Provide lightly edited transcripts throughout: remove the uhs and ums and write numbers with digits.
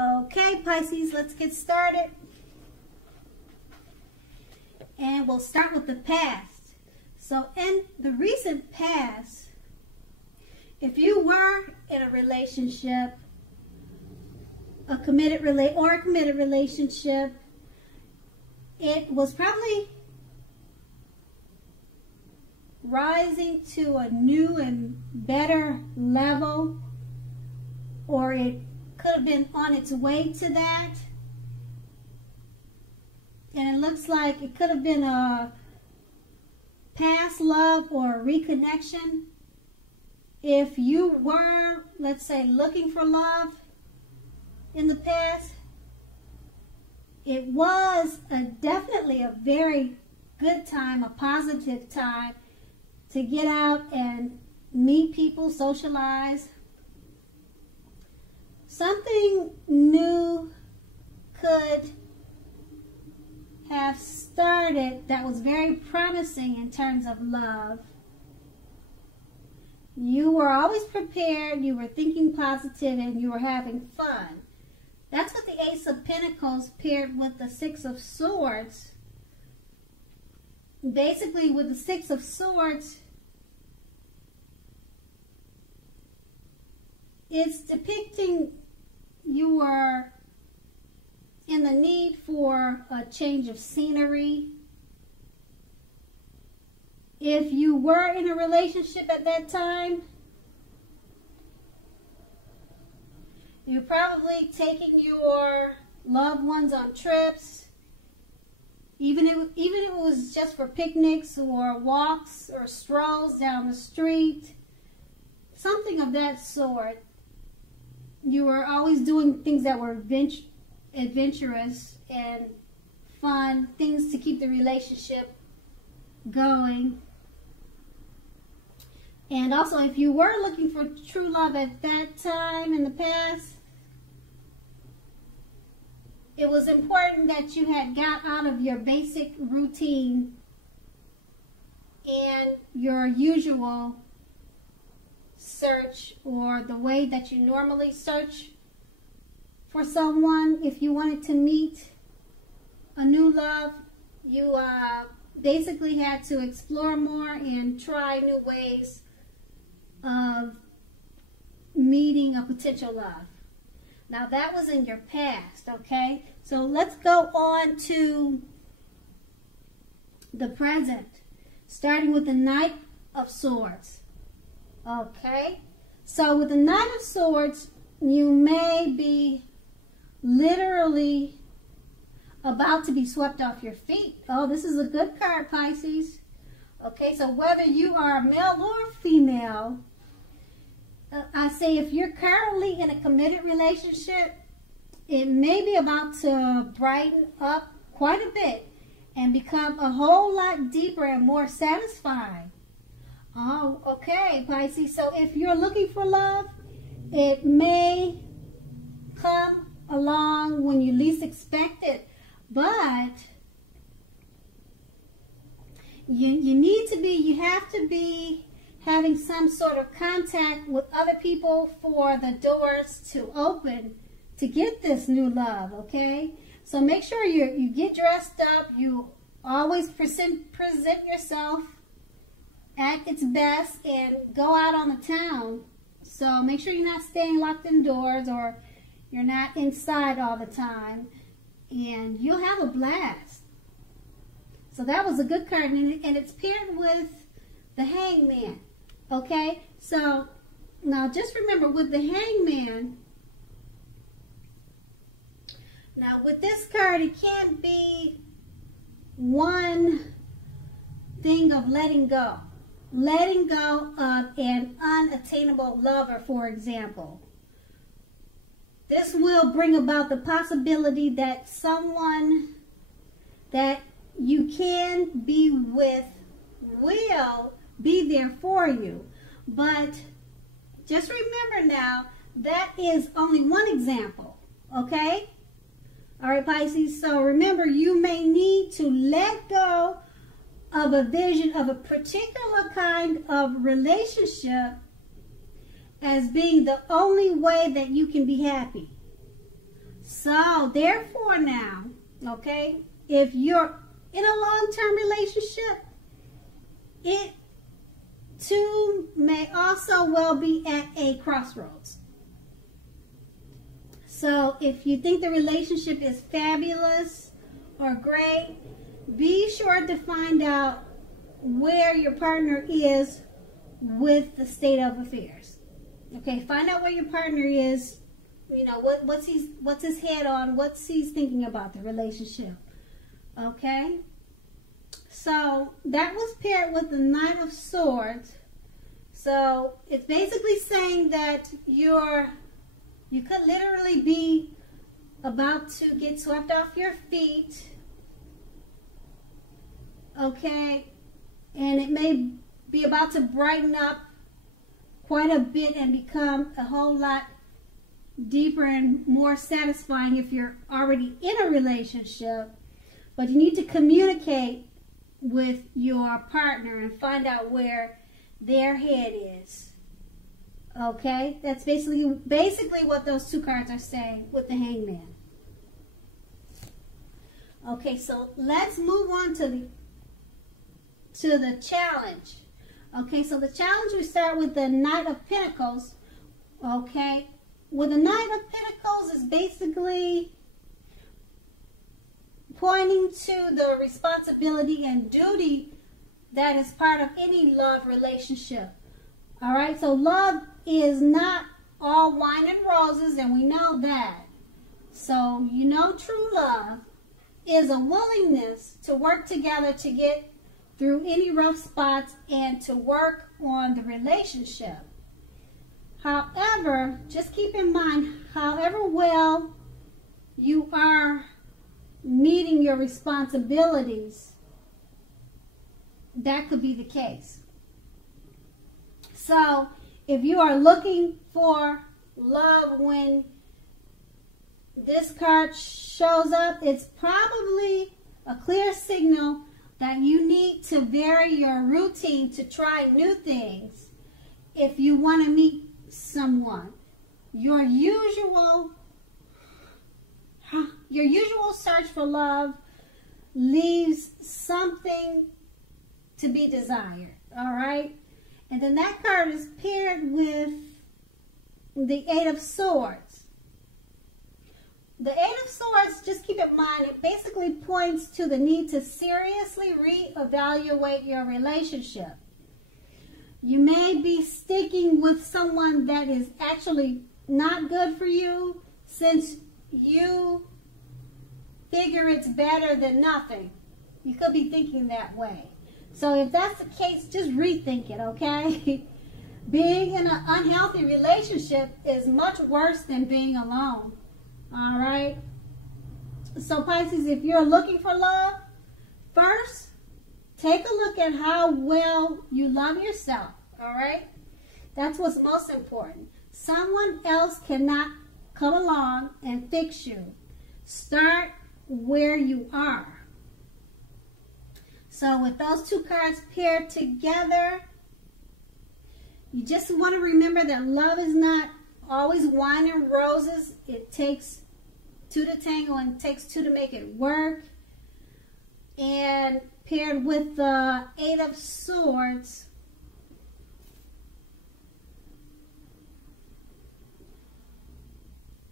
Okay, Pisces, let's get started. And we'll start with the past. So in the recent past, if you were in a relationship, a committed relationship, it was probably rising to a new and better level, or it could have been on its way to that. And it looks like it could have been a past love or a reconnection. If you were, let's say, looking for love in the past, it was definitely a very good time, a positive time to get out and meet people, socialize. Something new could have started that was very promising in terms of love. You were always prepared, you were thinking positive, and you were having fun. That's what the Ace of Pentacles paired with the Six of Swords. Basically, with the Six of Swords, it's depicting you were in the need for a change of scenery. If you were in a relationship at that time, you're probably taking your loved ones on trips, even if it was just for picnics or walks or strolls down the street, something of that sort. You were always doing things that were adventurous and fun, things to keep the relationship going. And also, if you were looking for true love at that time in the past, it was important that you had got out of your basic routine and your usual search, or the way that you normally search for someone. If you wanted to meet a new love, you basically had to explore more and try new ways of meeting a potential love. Now that was in your past, okay? So let's go on to the present, starting with the Knight of Swords. Okay? So with the Knight of Swords, you may be literally about to be swept off your feet. Oh, this is a good card, Pisces. Okay, so whether you are a male or female, I say if you're currently in a committed relationship, it may be about to brighten up quite a bit and become a whole lot deeper and more satisfying. Oh, okay, Pisces. So if you're looking for love, it may come along when you least expect it. But you have to be having some sort of contact with other people for the doors to open to get this new love, okay? So make sure you get dressed up. You always present yourself at its best and go out on the town. So make sure you're not staying locked indoors, or you're not inside all the time, and you'll have a blast. So that was a good card, and it's paired with the Hangman. Okay, so now just remember with the Hangman, now with this card, it can't be one thing of letting go. Letting go of an unattainable lover, for example. This will bring about the possibility that someone that you can be with will be there for you. But just remember now, that is only one example, okay? All right, Pisces, so remember, you may need to let go of a vision of a particular kind of relationship as being the only way that you can be happy. So, therefore now, okay, if you're in a long-term relationship, it too may also well be at a crossroads. So, if you think the relationship is fabulous or great, be sure to find out where your partner is with the state of affairs. Okay, find out where your partner is. You know, what's his head on, what's he's thinking about the relationship. Okay? So that was paired with the Knight of Swords. So it's basically saying that you could literally be about to get swept off your feet. Okay? And it may be about to brighten up quite a bit and become a whole lot deeper and more satisfying if you're already in a relationship. But you need to communicate with your partner and find out where their head is. Okay? That's basically what those two cards are saying with the Hangman. Okay, so let's move on to the challenge. Okay, so the challenge, we start with the Knight of Pentacles. Okay? With the Knight of Pentacles is basically pointing to the responsibility and duty that is part of any love relationship. All right, so love is not all wine and roses, and we know that. So, you know, true love is a willingness to work together to get through any rough spots and to work on the relationship. However, just keep in mind, however well you are meeting your responsibilities, that could be the case. So, if you are looking for love when this card shows up, it's probably a clear signal that you need to vary your routine to try new things if you want to meet someone. Your usual search for love leaves something to be desired. All right? And then that card is paired with the Eight of Swords. The Eight of Swords, just keep in mind, it basically points to the need to seriously reevaluate your relationship. You may be sticking with someone that is actually not good for you since you figure it's better than nothing. You could be thinking that way. So if that's the case, just rethink it, okay? Being in an unhealthy relationship is much worse than being alone. All right? So Pisces, if you're looking for love, first, take a look at how well you love yourself. All right? That's what's most important. Someone else cannot come along and fix you. Start where you are. So with those two cards paired together, you just want to remember that love is not always wine and roses. It takes two to tango and it takes two to make it work. And paired with the Eight of Swords,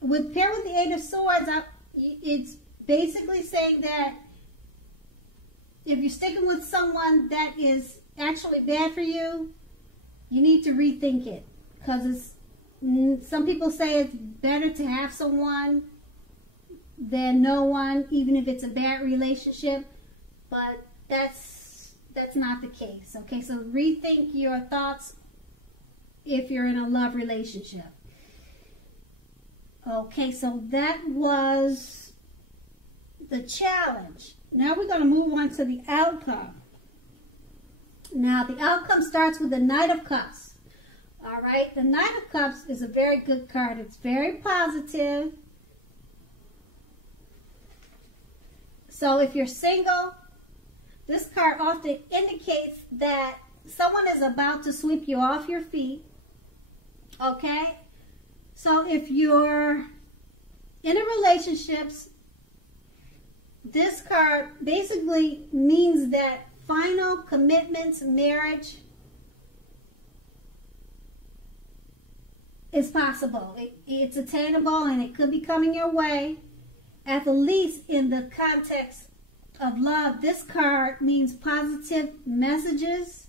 paired with the Eight of Swords, it's basically saying that if you're sticking with someone that is actually bad for you, you need to rethink it. Because some people say it's better to have someone than no one, even if it's a bad relationship. But that's not the case. Okay, so rethink your thoughts if you're in a love relationship. Okay, so that was the challenge. Now we're going to move on to the outcome. Now the outcome starts with the Knight of Cups. All right, the Knight of Cups is a very good card. It's very positive. So if you're single, this card often indicates that someone is about to sweep you off your feet. Okay? So if you're in a relationships, this card basically means that final commitments, marriage is possible. It's attainable, and it could be coming your way. At the least in the context of love, this card means positive messages,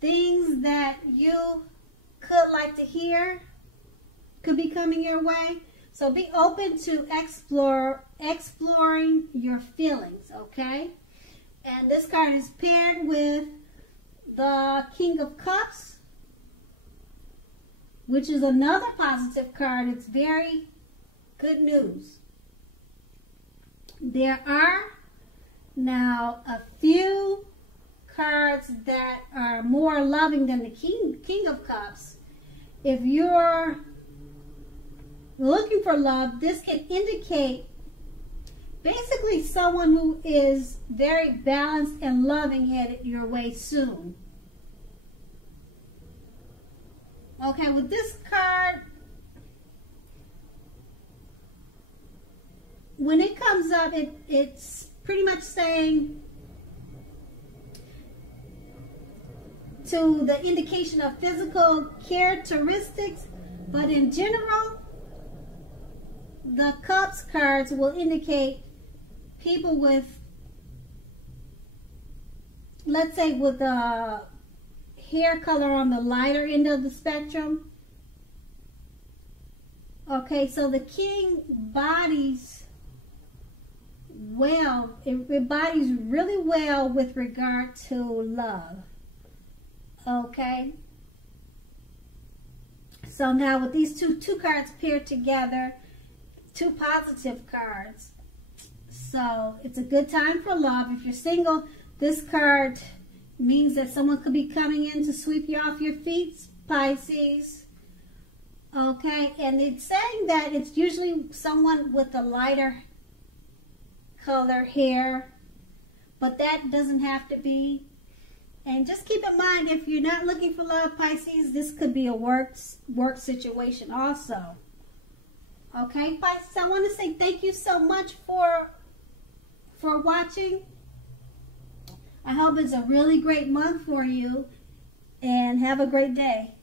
things that you could like to hear could be coming your way. So be open to exploring your feelings, okay? And this card is paired with the King of Cups, which is another positive card. It's very good news. There are now a few cards that are more loving than the King of Cups. If you're looking for love, this can indicate basically someone who is very balanced and loving headed your way soon. Okay, with this card, when it comes up, it's pretty much saying to the indication of physical characteristics, but in general, the Cups cards will indicate people with, let's say, with a hair color on the lighter end of the spectrum. Okay, so the King bodies well, it bodies really well with regard to love. Okay, so now with these two cards paired together, two positive cards, so it's a good time for love. If you're single, this card means that someone could be coming in to sweep you off your feet, Pisces. Okay, and it's saying that it's usually someone with a lighter color hair, but that doesn't have to be. And just keep in mind, if you're not looking for love, Pisces, this could be a work situation also. Okay, Pisces, I want to say thank you so much for watching. I hope it's a really great month for you, and have a great day.